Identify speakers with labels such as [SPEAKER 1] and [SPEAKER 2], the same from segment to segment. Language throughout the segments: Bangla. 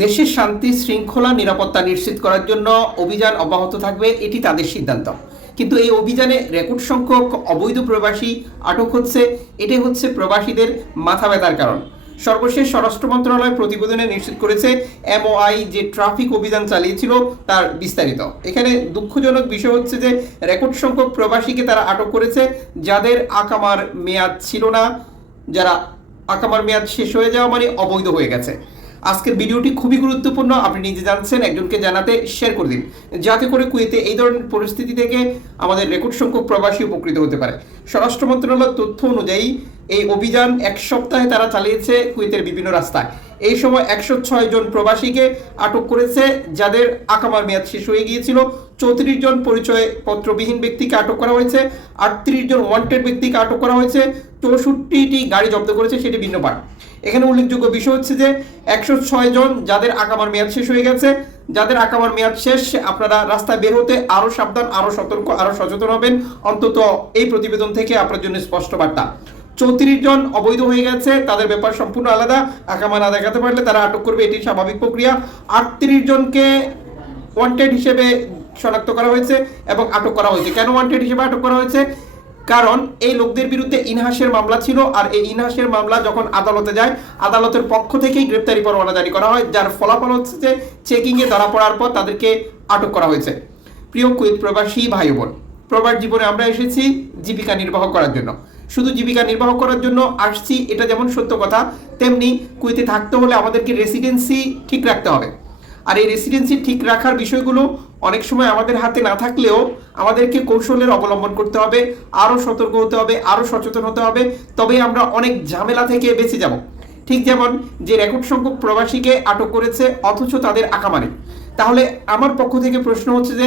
[SPEAKER 1] দেশের শান্তি, শৃঙ্খলা, নিরাপত্তা নিশ্চিত করার জন্য অভিযান অব্যাহত থাকবে, এটি তাদের সিদ্ধান্ত। কিন্তু এই অভিযানে রেকর্ড সংখ্যক অবৈধ প্রবাসী আটক হচ্ছে এটি হচ্ছে প্রবাসীদের মাথা ব্যথার কারণ। সর্বশেষ স্বরাষ্ট্র মন্ত্রণালয় প্রতিবেদনে নিশ্চিত করেছে, এমওআই যে ট্রাফিক অভিযান চালিয়েছিল, তার বিস্তারিত। এখানে দুঃখজনক বিষয় হচ্ছে যে, রেকর্ড সংখ্যক প্রবাসীকে তারা আটক করেছে, যাদের আকামার মেয়াদ ছিল না, যারা আকামার মেয়াদ শেষ হয়ে যাওয়া মানে অবৈধ হয়ে গেছে। আজকের ভিডিওটি খুবই গুরুত্বপূর্ণ। আপনি নিজে জানছেন, একজনকে জানাতে শেয়ার করে দিন। যাতে করে কুয়েতে এই ধরনের পরিস্থিতি থেকে আমাদের রেকর্ড সংখ্যক প্রবাসী উপকৃত হতে পারে। স্বরাষ্ট্র মন্ত্রণালয়ের তথ্য অনুযায়ী, এই অভিযান এক সপ্তাহে তারা চালিয়েছে কুয়েতের বিভিন্ন রাস্তায়। এই সময় একশো ছয় জন প্রবাসীকে আটক করেছে, যাদের আকামার মেয়াদ শেষ হয়ে গিয়েছিল। চৌত্রিশ জন পরিচয় পত্রবিহীন ব্যক্তিকে আটক করা হয়েছে, আটত্রিশ জন ওয়ান্টেড ব্যক্তিকে আটক করা হয়েছে, চৌষট্টিটি গাড়ি জব্দ করেছে, সেটি ভিন্ন পাঠ। এখানে উল্লেখযোগ্য বিষয় হচ্ছে যে একশো ছয় জন যাদের আকামার মেয়াদ শেষ হয়ে গেছে, যাদের আকামার মেয়াদ শেষ, আপনারা রাস্তায় বের হতে আরও সাবধান, আরও সতর্ক, আরও সচেতন হবেন। অন্তত এই প্রতিবেদন থেকে আপনার জন্য স্পষ্ট বার্তা। চৌত্রিশ জন অবৈধ হয়ে গেছে, তাদের ব্যাপার সম্পূর্ণ আলাদা। আকামা না দেখাতে পারলে তারা আটক করবে, এটি স্বাভাবিক প্রক্রিয়া। আটত্রিশ জনকে ওয়ান্টেড হিসেবে শনাক্ত করা হয়েছে এবং আটক করা হয়েছে। কেন ওয়ান্টেড হিসেবে আটক করা হয়েছে? কারণ এই লোকদের বিরুদ্ধে ইনহাসের মামলা ছিল আর এই ইনহাসের মামলা যখন আদালতে যায়, আদালতের পক্ষ থেকেই গ্রেপ্তারি পরোয়ানা জারি করা হয়, যার ফলাফল হচ্ছে যে চেকিংয়ে ধরা পড়ার পর তাদেরকে আটক করা হয়েছে। প্রিয় কুয়েত প্রবাসী ভাই বোন, প্রবাস জীবনে আমরা এসেছি জীবিকা নির্বাহ করার জন্য। শুধু জীবিকা নির্বাহ করার জন্য আসছি, এটা যেমন সত্য কথা, তেমনি কুয়েতে থাকতে হলে আমাদেরকে রেসিডেন্সি ঠিক রাখতে হবে। আর এই রেসিডেন্সি ঠিক রাখার বিষয়গুলো অনেক সময় আমাদের হাতে না থাকলেও আমাদেরকে কৌশলের অবলম্বন করতে হবে, আরও সতর্ক হতে হবে, আরও সচেতন হতে হবে, তবেই আমরা অনেক ঝামেলা থেকে বেঁচে যাব। ঠিক যেমন যে রেকর্ড সংখ্যক প্রবাসীকে আটক করেছে, অথচ তাদের আকামা নেই। তাহলে আমার পক্ষ থেকে প্রশ্ন হচ্ছে যে,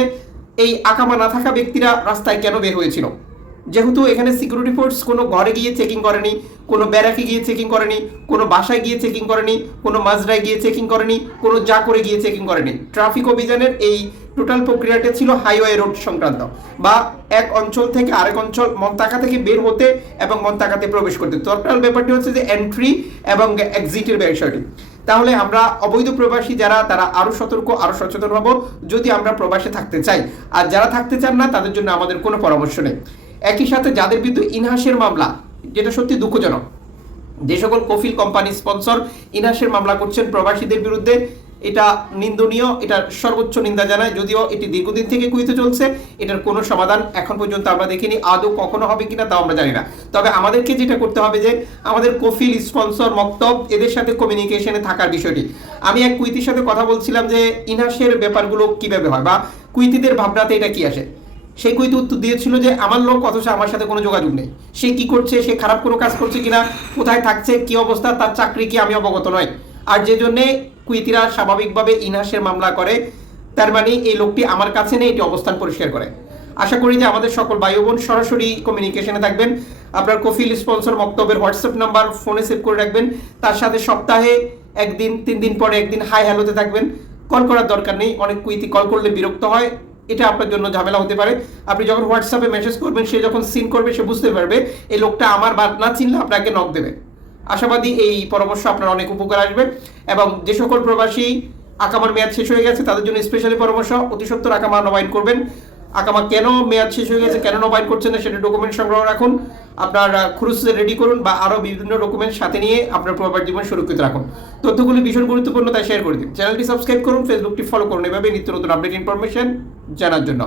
[SPEAKER 1] এই আকামা না থাকা ব্যক্তিরা রাস্তায় কেন বের হয়েছিল? যেহেতু এখানে সিকিউরিটি ফোর্স কোনো ঘরে গিয়ে চেকিং করেনি, কোনো ব্যারাকে গিয়ে চেকিং করেনি, কোনো বাসায় গিয়ে চেকিং করেনি, কোনো মাজরায় গিয়ে চেকিং করেনি, কোনো যা করে গিয়ে চেকিং করেনি। ট্রাফিক অভিযানের এই টোটাল প্রক্রিয়াটা ছিল হাইওয়ে রোড সংক্রান্ত বা এক অঞ্চল থেকে আরেক অঞ্চল মন্তাকা থেকে বের হতে এবং মন্তাকাতে প্রবেশ করতে। টোটাল ব্যাপারটি হচ্ছে যে এন্ট্রি এবং এক্সিটের বিষয়টি। তাহলে আমরা অবৈধ প্রবাসী যারা, তারা আরও সতর্ক, আরও সচেতন হব যদি আমরা প্রবাসে থাকতে চাই। আর যারা থাকতে চান না, তাদের জন্য আমাদের কোনো পরামর্শ নেই। একই সাথে যাদের বিরুদ্ধে ইনহাসের মামলা, যেটা সত্যি দুঃখজনক। যে সকল কফিল কোম্পানি স্পন্সর ইনহাসের মামলা করছেন প্রবাসীদের বিরুদ্ধে, এটা নিন্দনীয়, এটা সর্বোচ্চ নিন্দা জানায়, যদিও এটি দীর্ঘদিন থেকে কুইতে চলছে, এটার কোনো সমাধান এখন পর্যন্ত আমরা দেখিনি, আদৌ কখনো হবে কিনা তাও আমরা জানি না। তবে আমাদেরকে যেটা করতে হবে যে, আমাদের কফিল স্পন্সর মক্তব, এদের সাথে কমিউনিকেশনে থাকার বিষয়টি। আমি এক কুইতির সাথে কথা বলছিলাম যে, ইনহাসের ব্যাপারগুলো কীভাবে হয়, বা কুইতিদের ভাবনাতে এটা কি আসে। সেই কুইতি উত্তর দিয়েছিল যে, আমার লোক, অথচ আমার সাথে কোনো যোগাযোগ নেই। সে কি করছে? সে খারাপ কোনো কাজ করছে কিনা? কোথায় থাকছে? কি অবস্থা? তার চাকরি কি আমি অবগত নয় আর যে জন্যে কুইতিরা স্বাভাবিকভাবে ইনহাসের মামলা করে, তার মানে এই লোকটি আমার কাছে নেই, এটি অবস্থান পরিষ্কার করে। আশা করি যে আমাদের সকল ভাই বোন সরাসরি কমিউনিকেশনে থাকবেন। আপনার কফিল স্পন্সর মক্তবের হোয়াটসঅ্যাপ নাম্বার ফোনে সেভ করে রাখবেন। তার সাথে সপ্তাহে একদিন, তিন দিন পরে একদিন হাই হ্যালোতে থাকবেন। কল করার দরকার নেই, অনেক কুইতি কল করলে বিরক্ত হয়। এটা আপনার জন্য ঝামেলা হতে পারে। আপনি যখন হোয়াটসঅ্যাপে মেসেজ করবেন, সে যখন সিন করবে, সে বুঝতে পারবে, এই লোকটা আমার বাদ না চিনলে আপনাকে নক দেবে। আশাবাদী এই পরামর্শ আপনার অনেক উপকার আসবে এবং যে সকল প্রবাসী আকামার মেয়াদ শেষ হয়ে গেছে, তাদের জন্য স্পেশালি পরামর্শ, অতি সত্তর আকামা নবায়ন করবেন। আকামা কেন মেয়াদ শেষ হয়ে গেছে, কেন নবায়ন করছেন না, সেটা ডকুমেন্ট সংগ্রহ রাখুন। আপনার খুরুস রেডি করুন বা আরও বিভিন্ন ডকুমেন্ট সাথে নিয়ে আপনার প্রবাস জীবন সুরক্ষিত রাখুন। তথ্যগুলি ভীষণ গুরুত্বপূর্ণ, তাই শেয়ার করে দিন। চ্যানেলটি সাবস্ক্রাইব করুন ফেসবুকটি ফলো করুন। এভাবে নিত্য নতুন আপডেট ইনফরমেশন জানার জন্য।